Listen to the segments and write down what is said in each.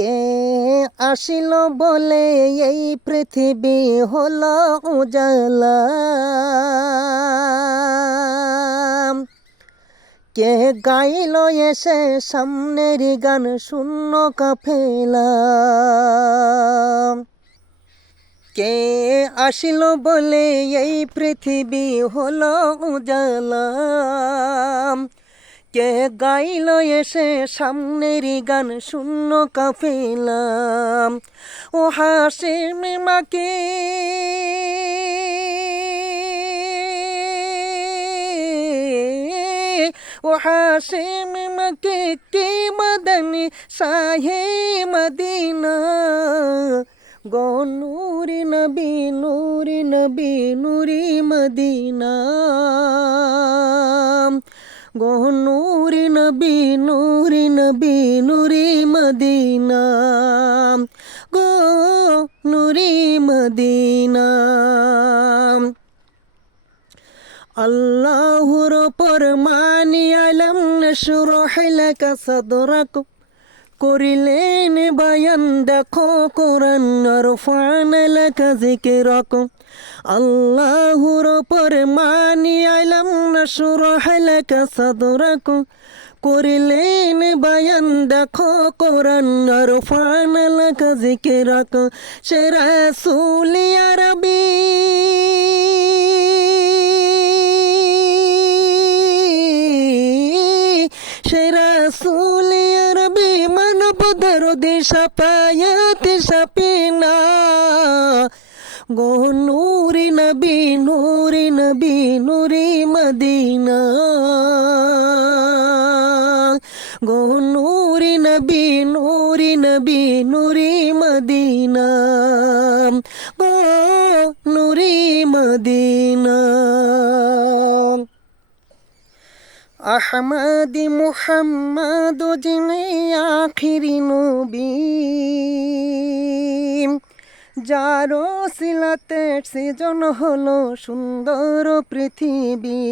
কে আসিল বলে এই পৃথিবী হলো উজালা, কে গাইল এসে সামনের গান শূন্য কাফেলা। কে আসিল বলে এই পৃথিবী হলো উজালা, কে গাইল এসে সামনের গান শূন্য কাফেলা। ও হাসিম মাকে ও হাসিম মাকে কে মদনী শাহে মদিনা, গো নূরি নবী নূরি নবী নূরি মদিনা, গো নূরি নবী নূরি নবী নূরি মদিনা, গো নূরি মদিনা। আল্লাহর ফরমানি আলম নশরহ লাকা সাদরাক, করিলেন বায়ান দেখো কোরআন রফা'না লাকা যিকরাক। আল্লাহর ফরমানি আলম নশরহ লাকা সাদরাক, করিলেন বায়ান দেখো কোরআন রফা'না লাকা যিকরাক। সে রাসূল আরবী সে রাসূল আরবী মানব দরদি শাফায়াত শাফিনা, গো নূরি নবী নূরি নবী নূরি মদিনা, গো নূরি নবী নূরি নবী নূরি মদিনা, গো নূরি মদিনা। আহমদ মুহাম্মদ যিনি আখিরি নবী, যার সিলাতে সৃজন হলো সুন্দর পৃথিবী।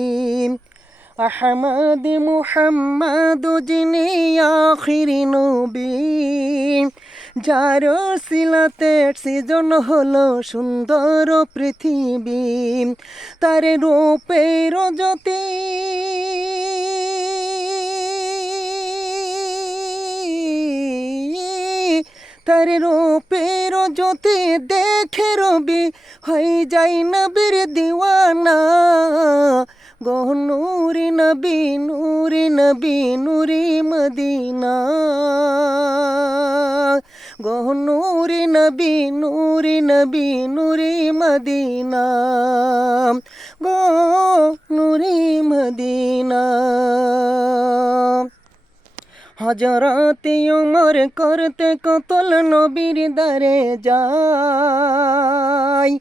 আহমদ মুহাম্মদ যিনি আখিরি নবী, যার সিলাতে সৃজন হলো সুন্দর পৃথিবী। তার রূপের জ্যোতি তার রূপের জ্যোতি দেখে রবি হয়ে যায় নবীর দিওয়ানা, গো নূরি নবী নূরি নবী নূরি মদিনা, গো নূরি নবী নূরি নবী নূরি মদিনা, গো নূরি মদিনা। হযরত ওমর করতে কতল নবীর দারে যায়,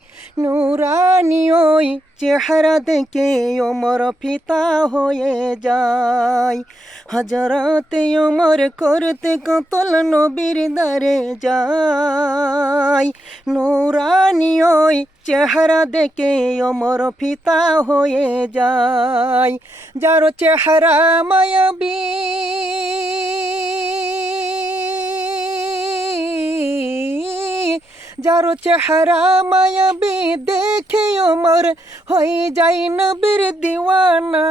নূরানি ওই চেহারা দেখে ওমর ফিদা হয়ে যায়। হযরত ওমর করতে কতল নবীর দারে যায়, নূরানি ওই চেহারা দেখে ওমর ফিদা হয়ে যায়। যার চেহারা মায়াবী যার চেহারা মায়াবী দেখে ওমর হয়ে যায় নবীর দিওয়ানা,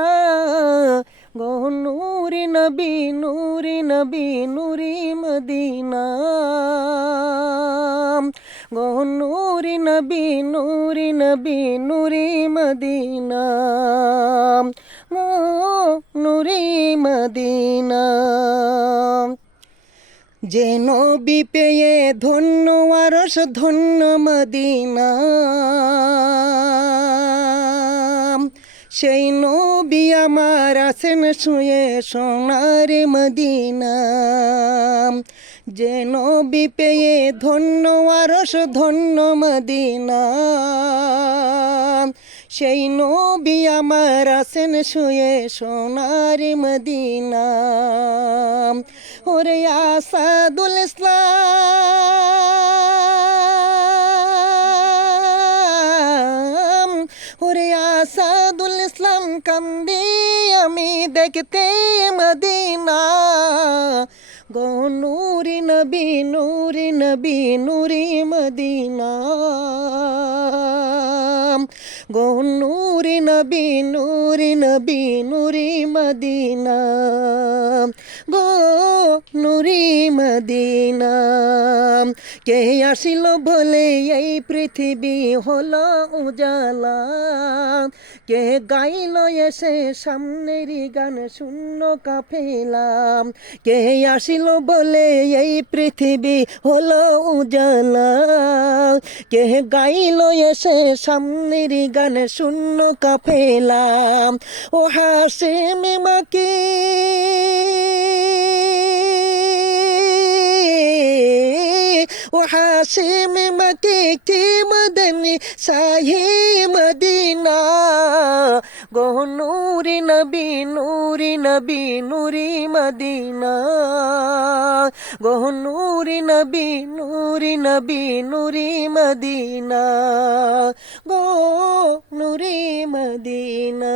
গো নূরি নবী নূরি নবী নূরি মদিনা, গো নূরি নবী নূরি নবী নূরি মদিনা, গো নূরি মদিনা। যে নবী পেয়ে ধন্য আরশ ধন্য মদিনা, সেই নবী আমার আছেন শুয়ে সোনার মদিনা। যে নবী পেয়ে ধন্য আরশ ধন্য মদিনা, সেই নবী আমার আছেন শুয়ে সোনার মদিনা। ওরে আসাদুল ইসলাম, ওরে আসাদুল ইসলাম কান্দি আমি দেখতে মদিনা, গো নূর নবী নূরি নবী নূরি মদিনা গো নূরি নবী নূরি নবী নূরি মদিনা গো নূরি মদিনা কে আসিল বলে এই পৃথিবী হলো উজালা কে গাইল এসে সামনেরই গান শূন্য কাফেলা কে আসিল বলে এই পৃথিবী হলো উজালা কে গাইল এসে সামনেরই গান শূন্য কাফেলা ও হাসিম মাকে ও হাসিম মাকে কি মদনী শাহি মদিনা গো নূরি নবী নূরি নবী নূরি মদিনা গো নূরি নবী নূরি নবী নূরি মদিনা গো নূরি মদিনা।